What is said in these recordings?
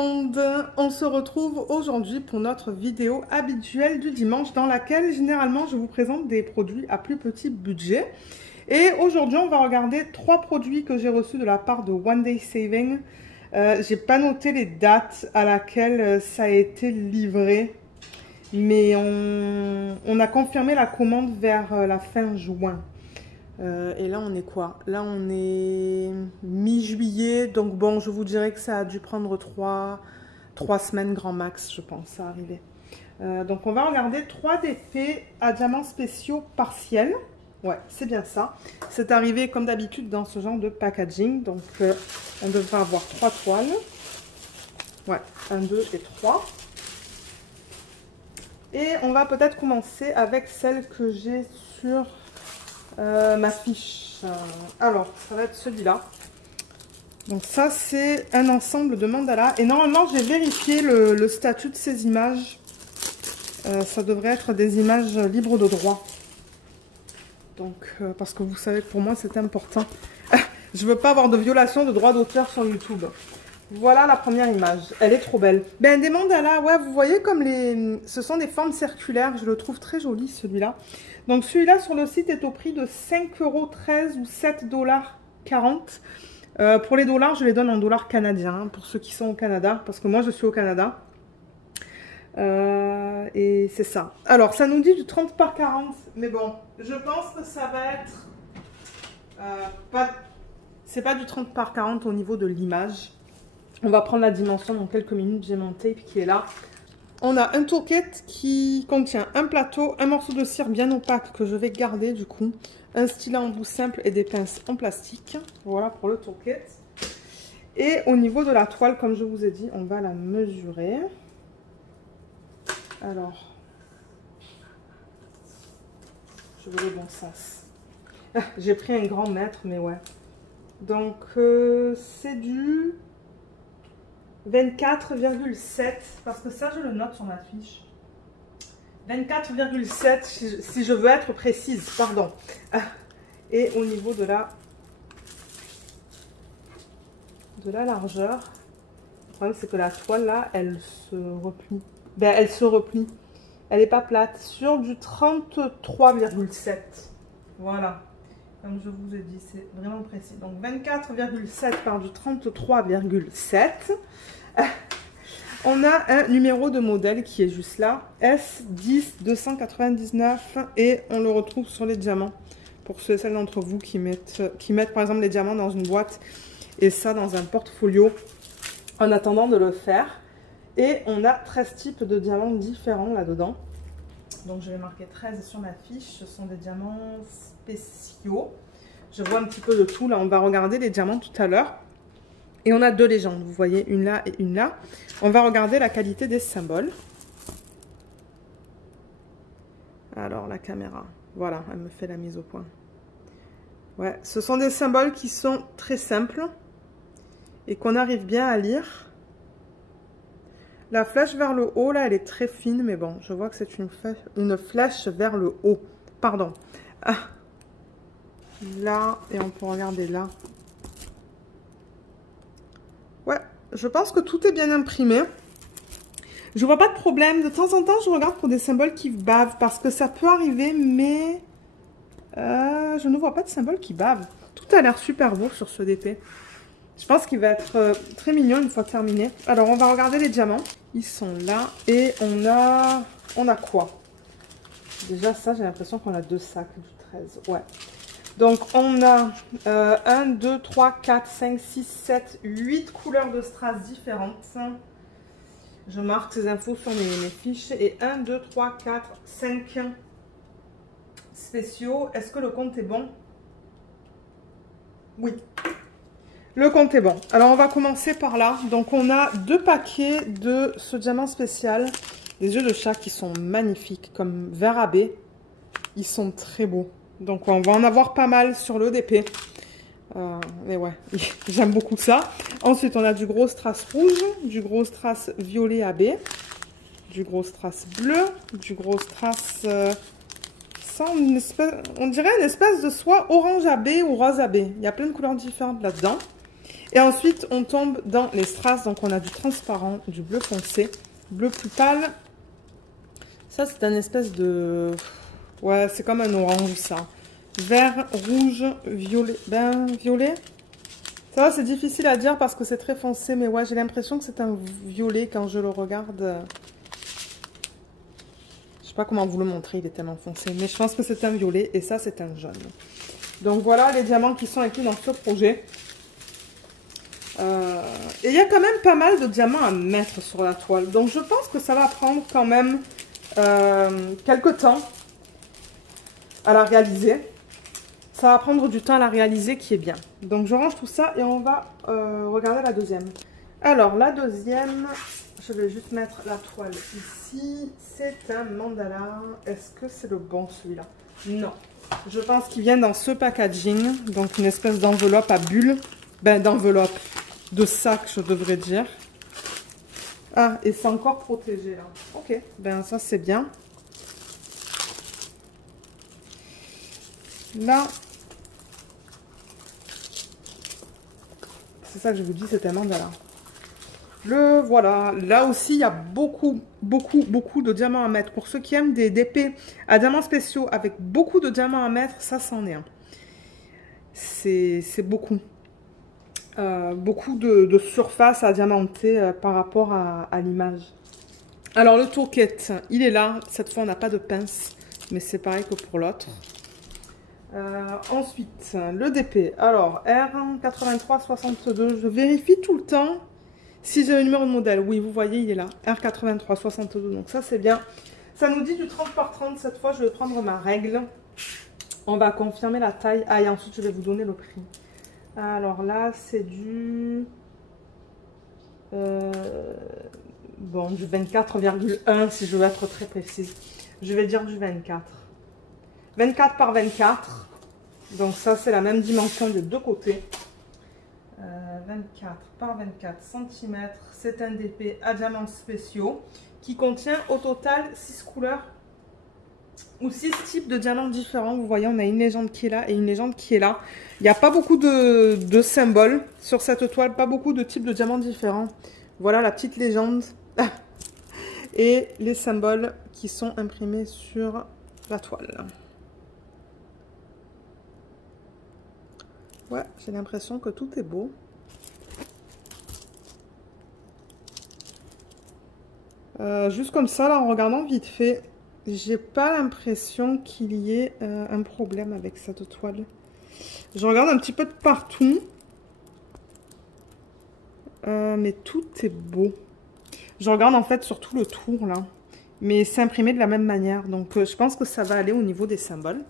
monde, on se retrouve aujourd'hui pour notre vidéo habituelle du dimanche dans laquelle généralement je vous présente des produits à plus petit budget. Et aujourd'hui on va regarder 3 produits que j'ai reçus de la part de One Day Saving. J'ai pas noté les dates à laquelle ça a été livré, mais on a confirmé la commande vers la fin juin. Et là on est quoi? Là on est mi-juillet, donc bon, je vous dirais que ça a dû prendre 3 semaines grand max, je pense, à arriver. Donc on va regarder 3 DP à diamants spéciaux partiels. Ouais, c'est bien ça. C'est arrivé comme d'habitude dans ce genre de packaging. Donc on devrait avoir 3 toiles. Ouais, 1, 2 et 3. Et on va peut-être commencer avec celle que j'ai sur ma fiche. Alors, ça va être celui-là. Donc ça, c'est un ensemble de mandalas. Et normalement, j'ai vérifié le statut de ces images. Ça devrait être des images libres de droit. Donc, parce que vous savez que pour moi, c'est important. Je veux pas avoir de violation de droits d'auteur sur YouTube. Voilà la première image. Elle est trop belle. Ben, des mandalas, ouais, vous voyez comme ce sont des formes circulaires. Je le trouve très joli, celui-là. Donc, celui-là, sur le site, est au prix de 5,13 € ou 7,40 $. Pour les dollars, je les donne en dollars canadiens, hein, pour ceux qui sont au Canada, parce que moi, je suis au Canada. Et c'est ça. Alors, ça nous dit du 30 par 40, mais bon, je pense que ça va être... c'est pas du 30 par 40 au niveau de l'image. On va prendre la dimension dans quelques minutes. J'ai mon tape qui est là. On a un toolkit qui contient un plateau, un morceau de cire bien opaque que je vais garder du coup, un stylet en bout simple et des pinces en plastique. Voilà pour le toolkit. Et au niveau de la toile, comme je vous ai dit, on va la mesurer. Alors, je veux le bon sens. J'ai pris un grand mètre, mais ouais. Donc, c'est du 24,7, parce que ça, je le note sur ma fiche. 24,7, si je veux être précise, pardon. Et au niveau de la largeur, le problème, c'est que la toile, là, elle se replie. Ben, elle se replie. Elle n'est pas plate. Sur du 33,7. Voilà. Comme je vous ai dit, c'est vraiment précis. Donc 24,7 par du 33,7. On a un numéro de modèle qui est juste là. S10-299. Et on le retrouve sur les diamants. Pour ceux et celles d'entre vous qui mettent par exemple les diamants dans une boîte et ça dans un portfolio en attendant de le faire. Et on a 13 types de diamants différents là-dedans. Donc je vais marquer 13 sur ma fiche. Ce sont des diamants spéciaux. Je vois un petit peu de tout. Là, on va regarder les diamants tout à l'heure. Et on a 2 légendes. Vous voyez, une là et une là. On va regarder la qualité des symboles. Alors, la caméra. Voilà, elle me fait la mise au point. Ouais, ce sont des symboles qui sont très simples. Et qu'on arrive bien à lire. La flèche vers le haut, là, elle est très fine, mais bon, je vois que c'est une flèche vers le haut. Pardon. Là, et on peut regarder là. Ouais, je pense que tout est bien imprimé. Je vois pas de problème. De temps en temps, je regarde pour des symboles qui bavent, parce que ça peut arriver, mais je ne vois pas de symboles qui bavent. Tout a l'air super beau sur ce DP. Je pense qu'il va être très mignon une fois terminé. Alors, on va regarder les diamants. Ils sont là. Et on a quoi? Déjà, ça, j'ai l'impression qu'on a 2 sacs du 13. Ouais. Donc, on a 1, 2, 3, 4, 5, 6, 7, 8 couleurs de strass différentes. Je marque ces infos sur mes fiches. Et 1, 2, 3, 4, 5 spéciaux. Est-ce que le compte est bon? Oui. Le compte est bon. Alors, on va commencer par là. Donc, on a 2 paquets de ce diamant spécial. Des yeux de chat qui sont magnifiques, comme vert abbé. Ils sont très beaux. Donc, on va en avoir pas mal sur le DP. Mais ouais, j'aime beaucoup ça. Ensuite, on a du gros strass rouge, du gros strass violet abbé, du gros strass bleu, du gros strass... on dirait une espèce de soie orange abbé ou rose abbé. Il y a plein de couleurs différentes là-dedans. Et ensuite, on tombe dans les strass. Donc, on a du transparent, du bleu foncé, bleu plus pâle. Ça, c'est un espèce de... Ouais, c'est comme un orange, ça. Vert, rouge, violet. Ben, violet. Ça va, c'est difficile à dire parce que c'est très foncé. Mais ouais, j'ai l'impression que c'est un violet quand je le regarde. Je sais pas comment vous le montrer, il est tellement foncé. Mais je pense que c'est un violet et ça, c'est un jaune. Donc, voilà les diamants qui sont inclus dans ce projet. Et il y a quand même pas mal de diamants à mettre sur la toile. Donc, je pense que ça va prendre quand même quelques temps à la réaliser. Ça va prendre du temps à la réaliser qui est bien. Donc, je range tout ça et on va regarder la deuxième. Alors, la deuxième, je vais juste mettre la toile ici. C'est un mandala. Est-ce que c'est le bon, celui-là? Non. Je pense qu'il vient dans ce packaging. Donc, une espèce d'enveloppe à bulles. Ben, d'enveloppe. De sac, je devrais dire. Ah, et c'est encore protégé, là. Ok, ben ça, c'est bien. Là, c'est ça que je vous dis, c'est un mandala. Le voilà. Là aussi, il y a beaucoup de diamants à mettre. Pour ceux qui aiment des épées à diamants spéciaux avec beaucoup de diamants à mettre, ça, c'en est un. C'est beaucoup. Beaucoup de surface à diamanter par rapport à l'image. Alors, le tourquette, il est là. Cette fois, on n'a pas de pince, mais c'est pareil que pour l'autre. Ensuite, le DP. Alors, R8362. Je vérifie tout le temps si j'ai le numéro de modèle. Oui, vous voyez, il est là. R8362. Donc, ça, c'est bien. Ça nous dit du 30 par 30. Cette fois, je vais prendre ma règle. On va confirmer la taille. Ah, et ensuite, je vais vous donner le prix. Alors là, c'est du... bon, du 24,1 si je veux être très précise. Je vais dire du 24. 24 par 24. Donc ça, c'est la même dimension des deux côtés. 24 par 24 cm. C'est un DP à diamants spéciaux qui contient au total 6 couleurs ou 6 types de diamants différents. Vous voyez, on a une légende qui est là et une légende qui est là. Il n'y a pas beaucoup de symboles sur cette toile, pas beaucoup de types de diamants différents. Voilà la petite légende et les symboles qui sont imprimés sur la toile. Ouais, j'ai l'impression que tout est beau. Juste comme ça, là, en regardant vite fait, j'ai pas l'impression qu'il y ait un problème avec cette toile. Je regarde un petit peu de partout. Mais tout est beau. Je regarde en fait surtout le tour là. Mais c'est imprimé de la même manière. Donc je pense que ça va aller au niveau des symboles.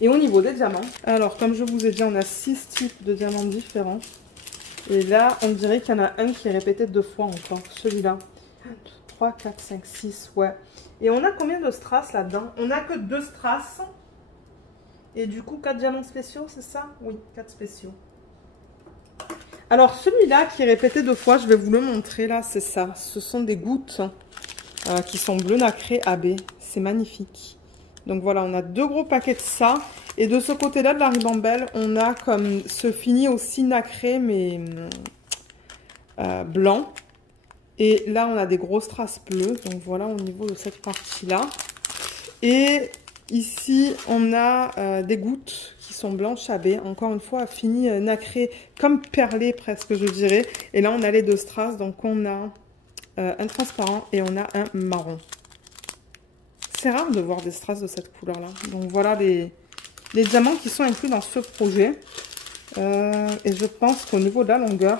Et au niveau des diamants. Alors comme je vous ai dit, on a 6 types de diamants différents. Et là, on dirait qu'il y en a un qui est répété 2 fois encore. Celui-là. 3, 4, 5, 6, ouais. Et on a combien de strass là-dedans? On n'a que 2 strass. Et du coup, 4 diamants spéciaux, c'est ça? Oui, 4 spéciaux. Alors, celui-là qui est répété 2 fois, je vais vous le montrer là, c'est ça. Ce sont des gouttes qui sont bleu nacré AB. C'est magnifique. Donc voilà, on a 2 gros paquets de ça. Et de ce côté-là de la ribambelle, on a comme ce fini aussi nacré, mais blanc. Et là, on a des grosses traces bleues. Donc voilà, au niveau de cette partie-là. Et ici, on a des gouttes qui sont blanches AB. Encore une fois, fini nacré, comme perlé presque, je dirais. Et là, on a les 2 strass. Donc on a un transparent et on a un marron. C'est rare de voir des strass de cette couleur-là. Donc voilà les diamants qui sont inclus dans ce projet. Et je pense qu'au niveau de la longueur,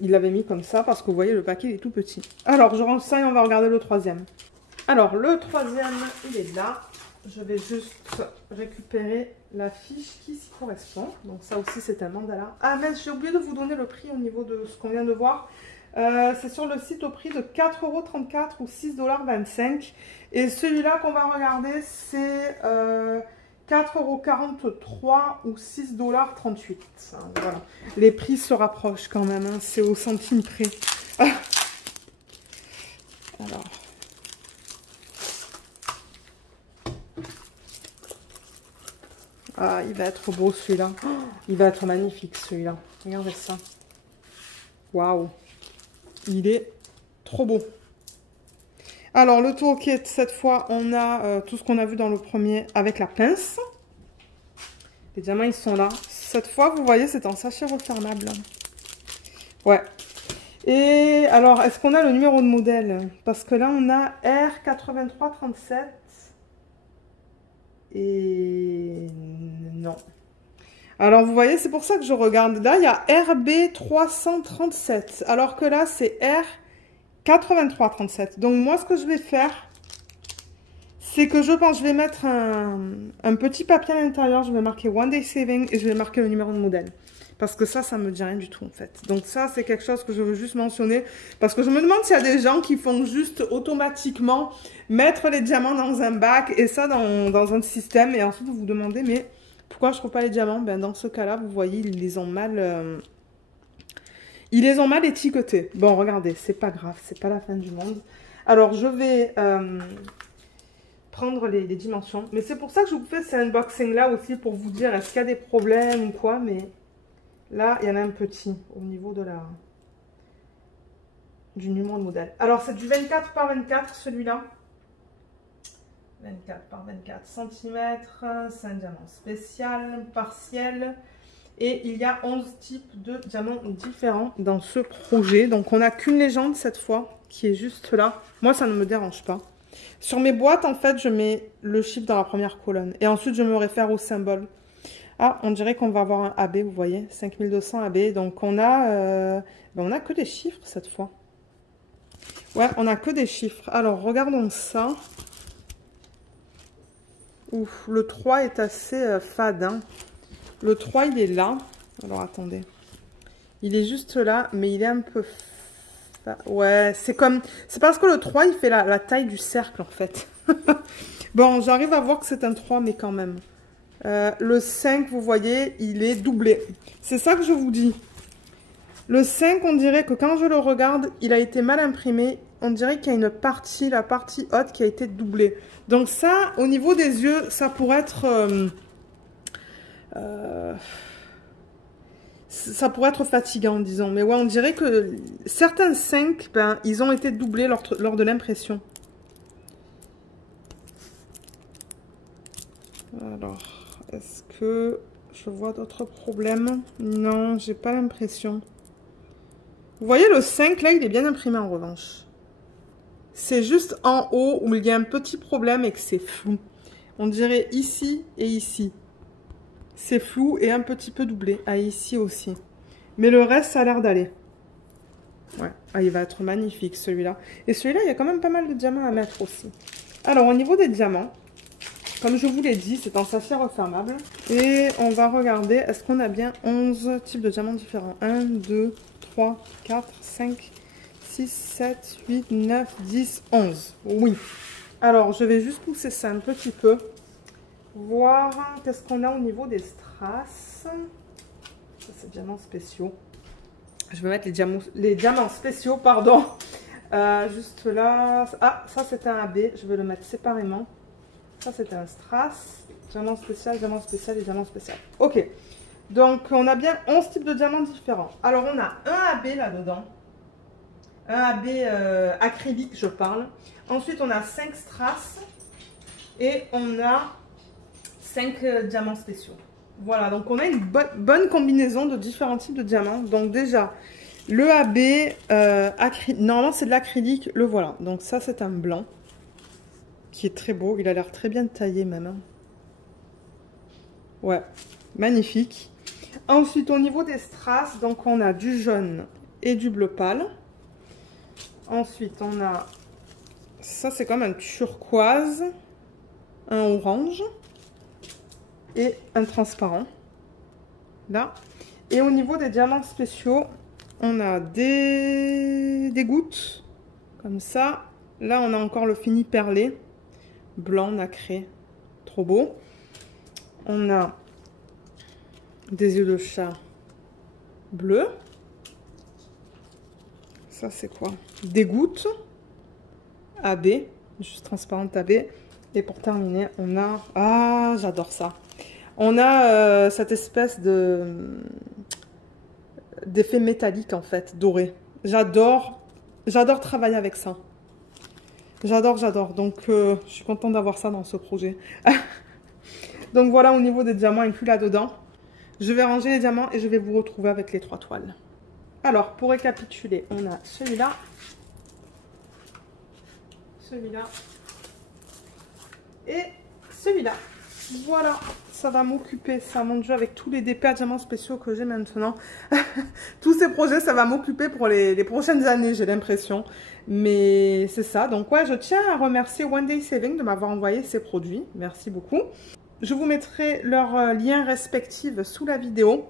il l'avait mis comme ça parce que vous voyez, le paquet il est tout petit. Alors, je range ça et on va regarder le troisième. Alors, le troisième, il est là. Je vais juste récupérer la fiche qui s'y correspond. Donc ça aussi, c'est un mandala. Ah, mais j'ai oublié de vous donner le prix au niveau de ce qu'on vient de voir. C'est sur le site au prix de 4,34 € ou 6,25 $. Et celui-là qu'on va regarder, c'est 4,43 € ou 6,38 $. Voilà. Les prix se rapprochent quand même, hein. C'est au centime près. Ah. Alors. Ah, il va être beau celui-là. Oh, il va être magnifique celui-là. Regardez ça. Waouh. Il est trop beau. Alors, le toolkit, cette fois, on a tout ce qu'on a vu dans le premier avec la pince. Les diamants, ils sont là. Cette fois, vous voyez, c'est un sachet refermable. Ouais. Et alors, est-ce qu'on a le numéro de modèle? Parce que là, on a R8337. Et non. Alors, vous voyez, c'est pour ça que je regarde. Là, il y a RB337. Alors que là, c'est R8337. Donc, moi, ce que je vais faire, c'est que je pense, je vais mettre un petit papier à l'intérieur. Je vais marquer One Day Saving et je vais marquer le numéro de modèle. Parce que ça me dit rien du tout, en fait. Donc, ça, c'est quelque chose que je veux juste mentionner. Parce que je me demande s'il y a des gens qui font juste automatiquement mettre les diamants dans un bac et ça dans un système. Et ensuite, vous vous demandez, mais pourquoi je trouve pas les diamants? Ben, dans ce cas-là, vous voyez, ils les ont mal étiquetés. Bon, regardez, c'est pas grave, c'est pas la fin du monde. Alors, je vais prendre les dimensions. Mais c'est pour ça que je vous fais ce unboxing-là aussi, pour vous dire est-ce qu'il y a des problèmes ou quoi. Mais là, il y en a un petit au niveau de du numéro de modèle. Alors, c'est du 24 par 24, celui-là. 24 par 24 cm. C'est un diamant spécial, partiel. Et il y a 11 types de diamants différents dans ce projet. Donc, on n'a qu'une légende cette fois, qui est juste là. Moi, ça ne me dérange pas. Sur mes boîtes, en fait, je mets le chiffre dans la première colonne. Et ensuite, je me réfère au symbole. Ah, on dirait qu'on va avoir un AB, vous voyez, 5200 AB. Donc, on a que des chiffres cette fois. Ouais, on a que des chiffres. Alors, regardons ça. Ouf, le 3 est assez fade. Hein. Le 3, il est là. Alors, attendez. Il est juste là, mais il est un peu... Ouais, c'est comme... C'est parce que le 3, il fait la taille du cercle, en fait. Bon, j'arrive à voir que c'est un 3, mais quand même. Le 5, vous voyez, il est doublé. C'est ça que je vous dis. Le 5, on dirait que quand je le regarde, il a été mal imprimé. On dirait qu'il y a une partie, la partie haute, qui a été doublée. Donc ça, au niveau des yeux, ça pourrait être... ça pourrait être fatigant, disons. Mais ouais, on dirait que certains 5, ben, ils ont été doublés lors de l'impression. Alors, est-ce que je vois d'autres problèmes? Non, j'ai pas l'impression. Vous voyez, le 5, là, il est bien imprimé en revanche. C'est juste en haut où il y a un petit problème et que c'est flou. On dirait ici et ici. C'est flou et un petit peu doublé. Ah, ici aussi. Mais le reste, ça a l'air d'aller. Ouais. Ah, il va être magnifique, celui-là. Et celui-là, il y a quand même pas mal de diamants à mettre aussi. Alors, au niveau des diamants, comme je vous l'ai dit, c'est un sachet refermable. Et on va regarder, est-ce qu'on a bien 11 types de diamants différents? 1, 2, 3, 4, 5, 6, 7, 8, 9, 10, 11. Oui. Alors, je vais juste pousser ça un petit peu. Voir qu'est-ce qu'on a au niveau des strass. Ça, c'est diamants spéciaux. Je vais mettre les diamants spéciaux, pardon. Juste là. Ah, ça, c'est un AB. Je vais le mettre séparément. Ça, c'est un strass. Diamant spécial et diamant spécial. Ok. Donc, on a bien 11 types de diamants différents. Alors, on a un AB là-dedans. Un AB acrylique, je parle. Ensuite, on a 5 strass. Et on a 5 diamants spéciaux. Voilà, donc on a une bonne combinaison de différents types de diamants. Donc déjà, le AB, normalement c'est de l'acrylique, le voilà. Donc ça, c'est un blanc qui est très beau. Il a l'air très bien taillé même. Hein. Ouais, magnifique. Ensuite, au niveau des strass, donc on a du jaune et du bleu pâle. Ensuite, on a... Ça, c'est comme un turquoise, un orange et un transparent. Là. Et au niveau des diamants spéciaux, on a des gouttes, comme ça. Là, on a encore le fini perlé, blanc, nacré, trop beau. On a des yeux de chat bleus. Ça, c'est quoi? Des gouttes AB, juste transparente AB. Et pour terminer, on a... Ah, j'adore ça. On a cette espèce d'effet métallique en fait, doré. J'adore travailler avec ça. J'adore. Donc, je suis contente d'avoir ça dans ce projet. Donc, voilà au niveau des diamants inclus là-dedans. Je vais ranger les diamants et je vais vous retrouver avec les 3 toiles. Alors, pour récapituler, on a celui-là. Celui-là. Et celui-là. Voilà, ça va m'occuper, ça, mon Dieu, avec tous les DP à diamants spéciaux que j'ai maintenant. Tous ces projets, ça va m'occuper pour les prochaines années, j'ai l'impression. Mais c'est ça. Donc, ouais, je tiens à remercier One Day Saving de m'avoir envoyé ces produits. Merci beaucoup. Je vous mettrai leurs liens respectifs sous la vidéo.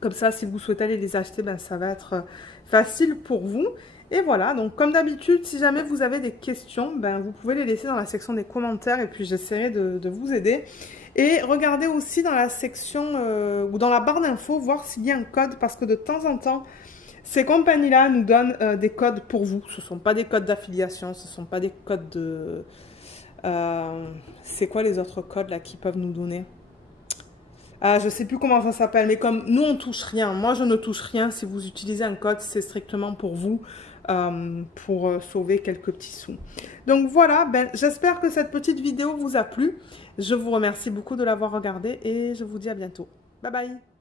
Comme ça, si vous souhaitez aller les acheter, ben, ça va être facile pour vous. Et voilà, donc comme d'habitude, si jamais vous avez des questions, ben, vous pouvez les laisser dans la section des commentaires et puis j'essaierai de vous aider. Et regardez aussi dans la section ou dans la barre d'infos, voir s'il y a un code parce que de temps en temps, ces compagnies-là nous donnent des codes pour vous. Ce ne sont pas des codes d'affiliation, ce ne sont pas des codes de... c'est quoi les autres codes là qui peuvent nous donner? Ah, je sais plus comment ça s'appelle, mais comme nous, on touche rien. Moi, je ne touche rien. Si vous utilisez un code, c'est strictement pour vous, pour sauver quelques petits sous. Donc voilà, ben, j'espère que cette petite vidéo vous a plu. Je vous remercie beaucoup de l'avoir regardée et je vous dis à bientôt. Bye bye!